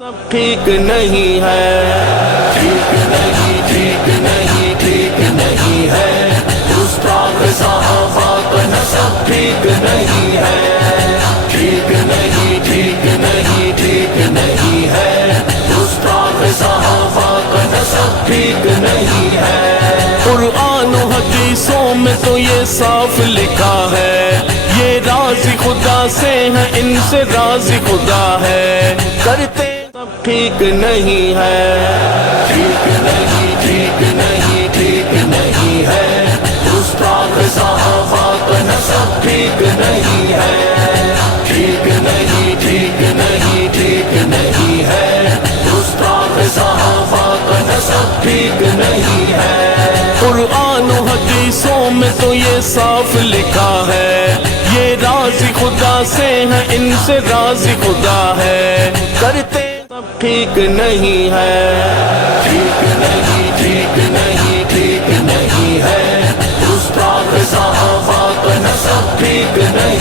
سب ٹھیک نہیں ہے، ٹھیک نہیں، ٹھیک نہیں، ٹھیک نہیں ہے، گستاخ صحابہ کا نسب ٹھیک نہیں ہے، ٹھیک نہیں، ٹھیک نہیں، ٹھیک نہیں ہے، گستاخ صحابہ کا نسب ٹھیک نہیں ہے۔ قرآن و حدیثوں میں تو یہ صاف لکھا ہے، یہ راضی خدا سے ہے، ان سے راضی خدا ہے، کرتے سب ٹھیک نہیں ہے، ٹھیک نہیں، ٹھیک نہیں، ٹھیک نہیں ہے، گستاخ صحابہ کا نسب ٹھیک نہیں ہے، ٹھیک نہیں، ٹھیک نہیں، ٹھیک نہیں ہے، گستاخ صحابہ کا نسب ٹھیک نہیں ہے۔ قرآن و حدیثوں میں تو یہ صاف لکھا ہے، یہ راضی خدا سے ہے، ان سے راضی خدا ہے، کرتے سب ٹھیک نہیں ہے، ٹھیک نہیں، ٹھیک نہیں، ٹھیک نہیں ہے، گستاخ صحابہ کا نسب ٹھیک نہیں